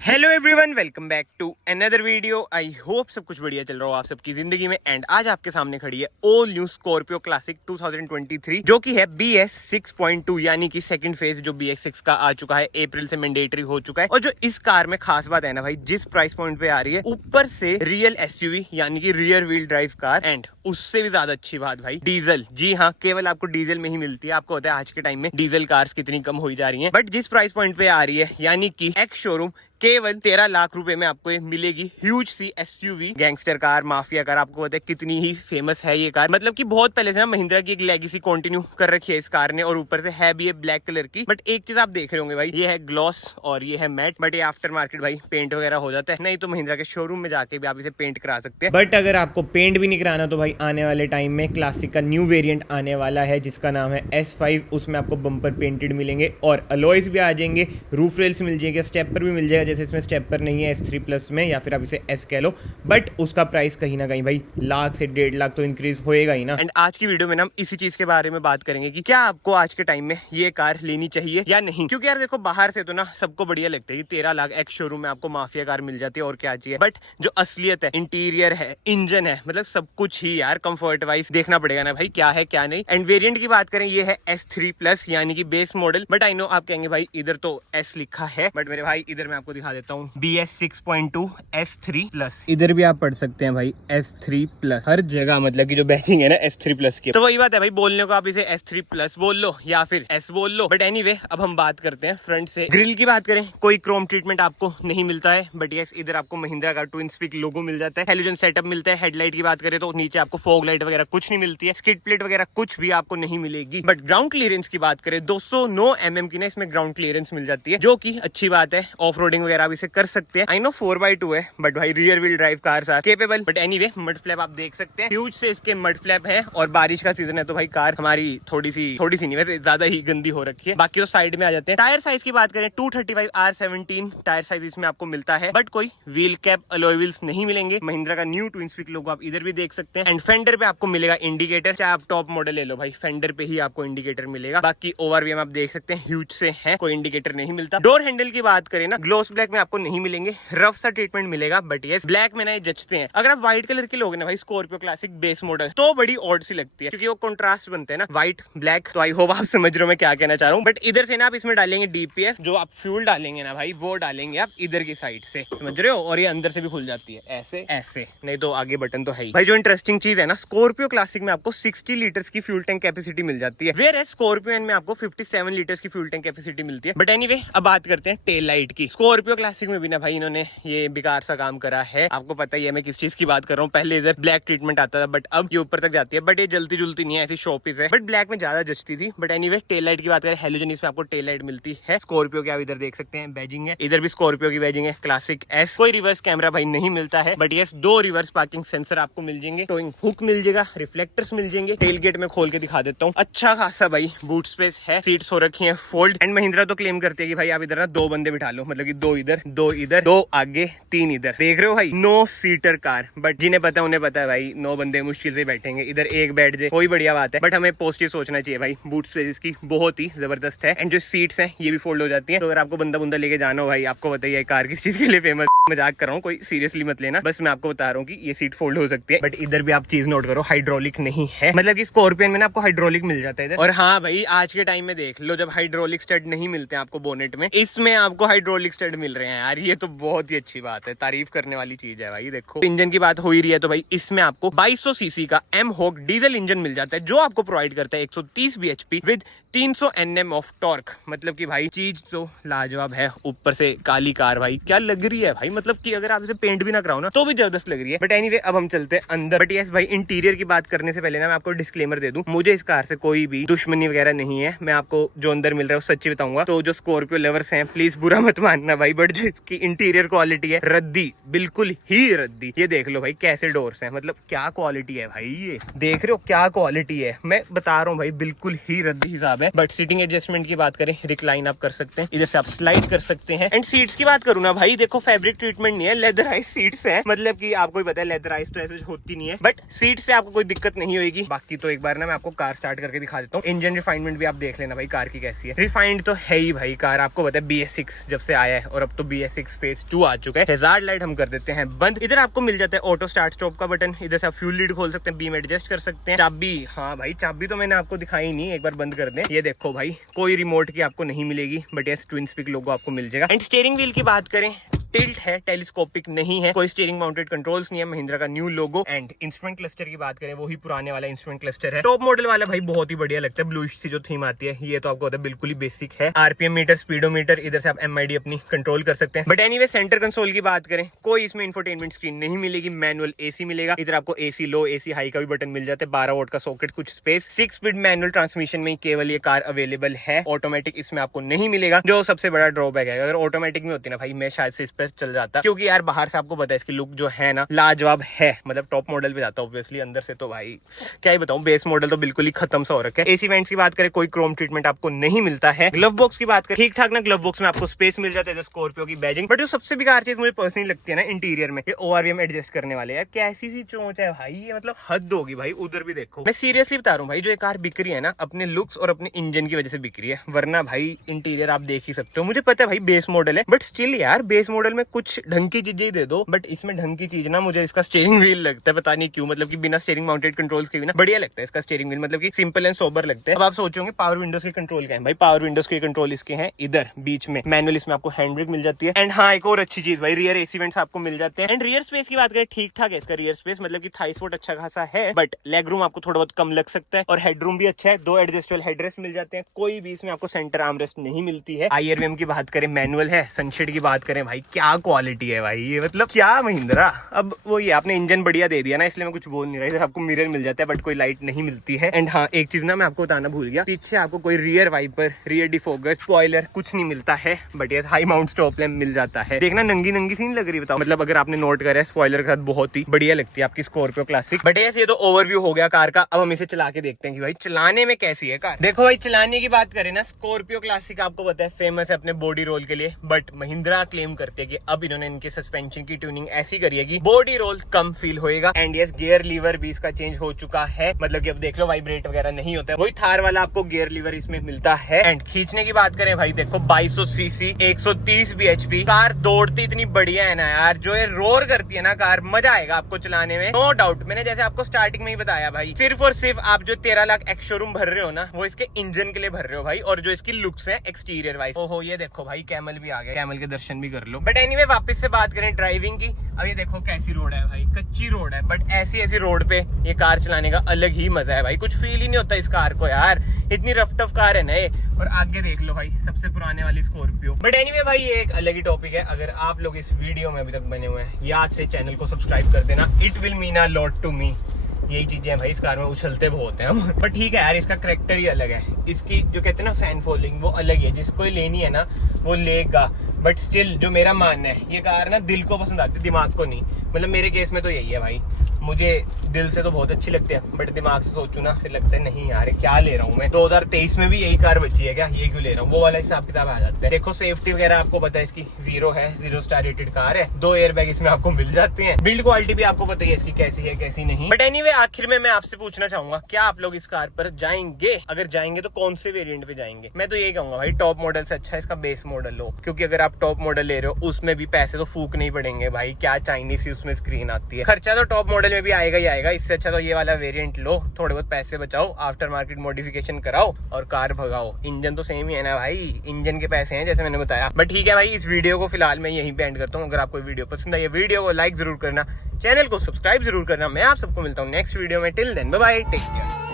Hello everyone, welcome back to another video. I hope सब कुछ बढ़िया चल रहा हो आप सबकी जिंदगी में। एंड आज आपके सामने खड़ी है ऑल न्यू स्कॉर्पियो क्लासिक 2023 जो कि है BS 6.2 यानी कि सेकंड फेज जो BS6 का आ चुका है, अप्रैल से मैंडेटरी हो चुका है। और जो इस कार में खास बात है ना भाई, जिस प्राइस पॉइंट पे आ रही है, ऊपर से रियल SUV यानी कि rear wheel drive car, and उससे भी ज्यादा अच्छी बात भाई डीजल। जी हाँ, केवल आपको डीजल में ही मिलती है। आपको होता है आज के टाइम में डीजल कार्स कितनी कम हो जा रही है, बट जिस प्राइस पॉइंट पे आ रही है यानी कि एक्स शोरूम केवल 13 लाख रुपए में आपको ये मिलेगी। ह्यूज सी SUV gangster car, mafia car. आपको पता है कितनी ही फेमस है ये कार, मतलब कि बहुत पहले से ना महिंद्रा की एक लेगेसी कंटिन्यू कर रखी है इस कार ने। और ऊपर से है भी ये ब्लैक कलर की। बट एक चीज आप देख रहे होंगे भाई, ये है ग्लॉस और ये है मैट। बट ये आफ्टर मार्केट भाई पेंट वगैरह हो जाता है, नहीं तो महिंद्रा के शोरूम में जाके भी आप इसे पेंट करा सकते हैं। बट अगर आपको पेंट भी नहीं कराना तो भाई आने वाले टाइम में क्लासिक का न्यू वेरिएंट आने वाला है जिसका नाम है S5। उसमें आपको बम्पर पेंटेड मिलेंगे और अलॉयज भी आ जाएंगे, रूफ रेल्स मिल जाएंगे, स्टेपर भी मिल जाएगा। जैसे इसमें स्टेपर नहीं है S3 प्लस में, या फिर आप इसे S कह लो, बट उसका प्राइस कहीं ना कहीं भाई लाख से 1.5 लाख तो इंक्रीज होएगा ही ना। एंड आज की वीडियो में ना हम इसी चीज के बारे में बात करेंगे कि क्या आपको आज के टाइम में ये कार लेनी चाहिए या नहीं। क्योंकि यार देखो, बाहर से तो ना सबको बढ़िया लगता है कि 13 लाख एक्स शोरूम में आपको माफिया कार मिल जाती है और क्या चाहिए। बट जो असलियत है, इंटीरियर है, इंजन है, मतलब सब कुछ ही यार कंफर्ट वाइज देखना पड़ेगा ना भाई, क्या है क्या नहीं। एंड वेरिएंट की बात करें, ये है S3 प्लस यानी कि base model. But I know आप कहेंगे भाई इधर तो S लिखा है, बट मेरे भाई इधर मैं आपको दिखा देता हूँ BS 6.2 S3 प्लस। इधर भी आप पढ़ सकते हैं भाई S3 प्लस, हर जगह मतलब कि जो बैचिंग है ना S3 प्लस की। तो वही बात है भाई, बोलने को आप इसे S3 प्लस बोल लो या फिर S बोल लो। बट एनीवे, अब हम बात करते हैं फ्रंट से। ग्रिल की बात करें, कोई क्रोम ट्रीटमेंट आपको नहीं मिलता है, बट यस इधर आपको महिंद्रा का ट्विन स्पीक लोगो मिल जाता है। हेलोजन सेटअप मिलता है। हेडलाइट की बात करें तो नीचे आपको फॉग लाइट वगैरह कुछ नहीं मिलती है। स्किड प्लेट वगैरह कुछ भी आपको नहीं मिलेगी। बट ग्राउंड क्लियरेंस की बात करें, 209 mm की ना इसमें ग्राउंड क्लियरेंस मिल जाती है, जो कि अच्छी बात है। ऑफ रोडिंग वगैरह आप इसे कर सकते हैं। आई नो 4x2 है, बट भाई rear wheel drive cars are capable. But anyway, mud flap आप देख सकते हैं, ह्यूज से इसके मड फ्लैप है। और बारिश का सीजन है तो भाई कार हमारी थोड़ी सी नहीं, वैसे ज्यादा ही गंदी हो रखी है। बाकी तो साइड में आ जाते हैं। टायर साइज की बात करें, 235R17 टायर साइज इसमें आपको मिलता है। बट कोई व्हील कैप, अलॉय व्हील्स नहीं मिलेंगे। महिंद्रा का न्यू ट्विन स्पीक लोगो आप इधर भी देख सकते हैं। एंड फेंडर पे आपको मिलेगा इंडिकेटर, चाहे आप टॉप मॉडल ले लो भाई, फेंडर पे ही आपको इंडिकेटर मिलेगा। बाकी ओवरवीएम आप देख सकते हैं, ह्यूज से है, कोई इंडिकेटर नहीं मिलता। डोर हैंडल की बात करें ना, ग्लॉस ब्लैक में आपको नहीं मिलेंगे, रफ सा ट्रीटमेंट मिलेगा। बट यस, ब्लैक में ना ये जचते हैं। अगर आप व्हाइट कलर के लोगे ना भाई स्कॉर्पियो क्लासिक बेस मॉडल, तो बड़ी ऑड सी लगती है, क्योंकि वो कंट्रास्ट बनते हैं ना व्हाइट ब्लैक। तो आई होप आप समझ रहे हो मैं क्या कहना चाह रहा हूँ। बट इधर से ना आप इसमें डालेंगे DPF, जो आप फ्यूल डालेंगे ना भाई, वो डालेंगे आप इधर की साइड से, समझ रहे हो। और ये अंदर से भी खुल जाती है ऐसे ऐसे, नहीं तो आगे बटन तो है ही। भाई जो इंटरेस्टिंग चीज है ना, स्कॉर्पियो क्लासिक में आपको 60 लीटर्स की फ्यूल टैंक कैपेसिटी मिल जाती है, वेयर स्कॉर्पियो एन में आपको 57 लीटर्स की फ्यूल टैंक कैपेसिटी मिलती है। बट एनीवे, अब बात करते हैं टेल लाइट की। स्कॉर्पियो क्लासिक में भी ना भाई इन्होंने ये बेकार सा काम करा है। आपको पता ही है मैं किस चीज की बात कर रहा हूँ। पहले इधर ब्लैक ट्रीटमेंट आता था, बट अब ये ऊपर तक जाती है। बट ये जलती जुलती नहीं है, ऐसी शॉपीस है, बट ब्लैक में ज्यादा जचती थी। बट एनीवे, टेल लाइट की बात करें, हेलोजन इसमें आपको टेल लाइट मिलती है। स्कॉर्पियो की आप इधर देख सकते हैं बैजिंग है, इधर भी स्कॉर्पियो की बैजिंग है, क्लासिक S। कोई रिवर्स कैमरा भाई नहीं मिलता है, but yes 2 reverse parking sensor आपको मिल जाएंगे, टोइंग हुक मिल जाएगा, रिफ्लेक्टर्स मिल जाएंगे। टेल गेट में खोल के दिखा देता हूँ, अच्छा खासा भाई बूट स्पेस है, सीट्स हो रखी है फोल्ड। एंड महिंद्रा तो क्लेम करती है कि भाई आप इधर ना 2 बंदे बिठा लो, मतलब कि 2 इधर 2 इधर 2 आगे 3 इधर। देख रहे हो भाई, 9 सीटर कार। बट जिन्हें पता है उन्हें पता है भाई, 9 बंदे मुश्किल से बैठेंगे, इधर एक बैठ जाए कोई बढ़िया बात है। बट हमें पॉजिटिव सोचना चाहिए भाई, बूट स्पेस इसकी बहुत ही जबरदस्त है। एंड जो सीट्स हैं ये भी फोल्ड हो जाती हैं, तो अगर आपको बंदा बुंदा लेके जाना हो भाई, आपको बताइए कार किस चीज के लिए फेमस। मजाक कर रहा हूँ, कोई सीरियसली मत लेना, बस मैं आपको बता रहा हूँ कि ये सीट फोल्ड हो सकती है। बट इधर भी आप चीज नोट करो, हाइड्रोलिक नहीं है, मतलब कि स्कॉर्पियन में ना आपको हाइड्रोलिक मिल जाता है इधर। और हाँ भाई, आज के टाइम में देख लो, जब हाइड्रोलिक स्टड नहीं मिलते आपको बोनेट में, इसमें आपको हाइड्रोलिक स्टड मिल रहे हैं यार, ये तो बहुत ही अच्छी बात है, तारीफ करने वाली चीज है भाई। देखो, इंजन की बात हो ही रही है तो भाई इसमें आपको 2200 सीसी का M-Hawk डीजल इंजन मिल जाता है, जो आपको प्रोवाइड करता है 130 bhp with 300 Nm of torque. मतलब कि भाई चीज तो लाजवाब है। ऊपर से काली कार भाई क्या लग रही है भाई, मतलब कि अगर आप इसे पेंट भी ना कराओ ना तो भी जबरदस्त लग रही है। बट एनीवे, अब हम चलते हैं अंदर। बट यस भाई, इंटीरियर की बात करने से पहले ना मैं आपको डिस्क्लेमर दे दूं, मुझे इस कार से कोई भी दुश्मनी वगैरह नहीं है। मैं आपको जो अंदर मिल रहा है वो सच्ची बताऊंगा। तो जो स्कॉर्पियो लवर्स हैं प्लीज बुरा मत मानना भाई, बट जो इसकी इंटीरियर क्वालिटी है रद्दी, बिल्कुल ही रद्दी। ये देख लो भाई कैसे डोर्स हैं, मतलब क्या क्वालिटी है भाई, ये देख रहे हो क्या क्वालिटी है, मैं बता रहा हूँ भाई, बिल्कुल ही रद्दी हिसाब है। बट सीटिंग एडजस्टमेंट की बात करें, रिक्लाइन आप कर सकते हैं, इधर से आप स्लाइड कर सकते हैं। एंड सीट्स की बात करूँ ना भाई, देखो फैब्रिक ट्रीटमेंट नहीं है, लेदराइज सीट्स हैं, मतलब कि आपको भी पता है लेदराइज तो ऐसे होती नहीं है, बट सीट से आपको कोई दिक्कत नहीं होगी। बाकी तो एक बार ना मैं आपको कार स्टार्ट करके दिखा देता हूँ। इंजन रिफाइनमेंट भी आप देख लेना भाई कार की कैसी है। रिफाइंड तो है ही भाई कार, आपको पता है BS6 जब से आया है और अब तो BS6 फेज 2 आ चुका है। हैजार्ड लाइट हम कर देते हैं बंद। इधर आपको मिल जाता है ऑटो स्टार्ट स्टॉप का बटन, इधर से आप फ्यूल लीड खोल सकते हैं, बीम एडजस्ट कर सकते हैं। चाबी, हाँ भाई चाबी तो मैंने आपको दिखाई नहीं, एक बार बंद कर दें। ये देखो भाई कोई रिमोट की आपको नहीं मिलेगी, बट यस ट्विन स्पीक लोगो आपको मिल जाएगा। एंड स्टीयरिंग व्हील की बात करें, टिल्ट है, टेलीस्कोपिक नहीं है, कोई स्टीयरिंग माउंटेड कंट्रोल्स नहीं है, महिंद्रा का new logo. And instrument cluster की बात करें, वही पुराने वाला इंस्ट्रूमेंट क्लस्टर है। टॉप मॉडल वाला भाई बहुत ही बढ़िया लगता है, ब्लूइश सी जो थीम आती है, ये तो आपको होता है बिल्कुल ही बेसिक है। RPM मीटर, स्पीडोमीटर, इधर से आप MID अपनी कंट्रोल कर सकते हैं। बट एनीवे सेंटर कंसोल की बात करें, कोई इसमें इंफोटेनमेंट स्क्रीन नहीं मिलेगी, मैनुअल AC मिलेगा। इधर आपको AC लो, AC हाई का भी बटन मिल जाता है, 12 वोल्ट का सॉकेट, कुछ स्पेस। 6 स्पीड मैनुअल ट्रांसमिशन में केवल ये कार अवेलेबल है, ऑटोमेटिक इसमें आपको नहीं मिलेगा, जो सबसे बड़ा ड्रॉबैक है। अगर ऑटोमेटिक में होती ना भाई, मैं शायद से इस पर चल जाता, क्योंकि यार बाहर से आपको पता है इसकी लुक जो है ना लाजवाब है, मतलब टॉप मॉडल पे जाता है ऑब्वियसली। अंदर से तो भाई क्या ही बताऊं, बेस मॉडल तो बिल्कुल ही खत्म सा हो रखा है। AC वेंट्स की बात करें, कोई क्रोम ट्रीटमेंट आपको नहीं मिलता है। ग्लव बॉक्स की बात करें, ठीक ठाक ना ग्लव बॉक्स में आपको स्पेस मिल जाता है, स्कॉर्पियो की बैजिंग। बट जो सबसे बेकार चीज मुझे पर्सनली लगती है ना इंटीरियर में, ये ORVM एडजस्ट करने वाले, यार कैसी सी चोंच है भाई, ये मतलब हद होगी भाई। उधर भी देखो, मैं सीरियसली बता रहा हूँ भाई, जो ये कार बिक रही है ना अपने लुक्स और अपने इंजन की वजह से बिक रही है, वरना भाई इंटीरियर आप देख ही सकते हो। मुझे पता है भाई बेस मॉडल है, बट स्टिल यार बेस मॉडल में कुछ ढंग की चीजें दे दो। बट इसमें ढंग की चीज ना मुझे इसका स्टीयरिंग व्हील लगता है, पता नहीं क्यों, मतलब कि बिना स्टीयरिंग माउंटेड कंट्रोल्स के भी ना बढ़िया लगता है इसका स्टीयरिंग व्हील, मतलब कि सिंपल एंड सोबर लगता है। अब आप सोचोगे पावर विंडोज के कंट्रोल क्या है, भाई पावर विंडोज के कंट्रोल इसके हैं इधर बीच में, मैनुअल इसमें आपको हैंड ब्रेक मिल जाती है। एंड हाँ एक और अच्छी चीज भाई, रियर AC वेंट्स आपको मिल जाते हैं। एंड रियर स्पेस की बात करें, ठीक ठाक है इसका रियर स्पेस, मतलब कि थाई स्पॉट अच्छा खासा है, बट लेग रूम आपको थोड़ा बहुत कम लग सकता है। और हेड रूम भी अच्छा है, 2 एडजस्टेबल हेडरेस्ट मिल जाते हैं, कोई भी इसमें आपको सेंटर आर्मरेस्ट नहीं मिलती है। IRVM की बात करें, मैनुअल है। सनशेड की बात करें भाई, क्या क्वालिटी है भाई, ये मतलब क्या महिंद्रा। अब वो ये आपने इंजन बढ़िया दे दिया ना, इसलिए मैं कुछ बोल नहीं रहा। इधर आपको मिरर मिल जाता है, बट कोई लाइट नहीं मिलती है। एंड हाँ एक चीज ना मैं आपको बताना भूल गया, पीछे आपको कोई rear wiper, rear defogger, spoiler कुछ नहीं मिलता है, बट ये हाई माउंट स्टॉप लैंप मिल जाता है। देखना नंगी नंगी सी नहीं लग रही, बताओ, मतलब अगर आपने नोट करा है स्पॉइलर के साथ बहुत ही बढ़िया लगती है आपकी स्कॉर्पियो क्लासिक। बट ये तो ओवरव्यू हो गया कार का। अब हम इसे चला के देखते हैं कि भाई चलाने में कैसी है कार। देखो भाई चलाने की बात करें ना, स्कॉर्पियो क्लासिक आपको पता है फेमस है अपने बॉडी रोल के लिए, बट महिंद्रा क्लेम करते हैं कि अब इन्होंने इनके सस्पेंशन की ट्यूनिंग ऐसी करी है कि बॉडी रोल कम फील होएगा। एंड यस गियर लीवर भी इसका चेंज हो चुका है, मतलब कि अब देख लो वाइब्रेट वगैरह नहीं होता है, वही थार वाला आपको गियर लीवर इसमें मिलता है। एंड खींचने की बात करें भाई, देखो 2200 सीसी 130 bhp, कार दौड़ती इतनी बढ़िया है ना यार, जो ये रोर करती है ना कार, मजा आएगा आपको चलाने में, नो डाउट। मैंने जैसे आपको स्टार्टिंग में ही बताया भाई, सिर्फ और सिर्फ आप जो 13 लाख एक्स शोरूम भर रहे हो ना, वो इसके इंजन के लिए भर रहे हो भाई, और जो इसकी लुक्स है एक्सटीरियर वाइज। ओहो ये देखो भाई कैमल भी आ गया, कैमल के दर्शन भी कर लो। बट एनीवे वापस से बात करें ड्राइविंग की, अब ये देखो कैसी रोड है भाई, कच्ची रोड है, बट ऐसी ऐसी रोड पे ये कार चलाने का अलग ही मजा है भाई, कुछ फील ही नहीं होता इस कार को यार, इतनी रफ टफ कार है ना ये। और आगे देख लो भाई सबसे पुराने वाली स्कॉर्पियो। बट एनीवे भाई ये एक अलग ही टॉपिक है। अगर आप लोग इस वीडियो में अभी तक बने हुए हैं, याद से चैनल को सब्सक्राइब कर देना, it will mean a lot to me. यही चीजें भाई इस कार में उछलते बहुत हैं हम। पर ठीक है यार, इसका करेक्टर ही अलग है, इसकी जो कहते हैं ना फैन फॉलोइंग वो अलग है, जिसको लेनी है ना वो लेगा। बट स्टिल जो मेरा मानना है, ये कार ना दिल को पसंद आती है, दिमाग को नहीं। मतलब मेरे केस में तो यही है भाई, मुझे दिल से तो बहुत अच्छी लगती है, बट दिमाग से सोचूं ना फिर लगता है नहीं यार क्या ले रहा हूँ मैं। 2023 में भी यही कार बची है क्या, ये क्यों ले रहा हूँ, वो वाला हिसाब किताब आ जाता है। देखो सेफ्टी वगैरह आपको पता है इसकी 0 है, 0 स्टार रेटेड कार है, 2 एयरबैग इसमें आपको मिल जाते हैं। बिल्ड क्वालिटी भी आपको पता है इसकी कैसी है कैसी नहीं। बट एनीवे आखिर में मैं आपसे पूछना चाहूंगा, क्या आप लोग इस कार पर जाएंगे? अगर जाएंगे तो कौन से वेरिएंट पे जाएंगे? मैं तो यही कहूंगा भाई टॉप मॉडल से अच्छा इसका बेस मॉडल लो, क्योंकि अगर आप टॉप मॉडल ले रहे हो उसमें भी पैसे तो फूक नहीं पड़ेंगे भाई, क्या चाइनीज सी उसमें स्क्रीन आती है, खर्चा तो टॉप मॉडल में भी आएगा ही आएगा। इससे अच्छा तो ये वाला वेरिएंट लो, थोड़े बहुत पैसे बचाओ, आफ्टर मार्केट मॉडिफिकेशन कराओ और कार भगाओ। इंजन तो सेम ही है ना भाई, इंजन के पैसे हैं जैसे मैंने बताया। बट ठीक है भाई, इस वीडियो को फिलहाल मैं यहीं पे एंड करता हूँ। अगर आपको वीडियो पसंद आई, वीडियो को लाइक जरूर करना, चैनल को सब्सक्राइब जरूर करना। मैं आप सबको मिलता हूँ नेक्स्ट वीडियो में। Till then bye bye, take care.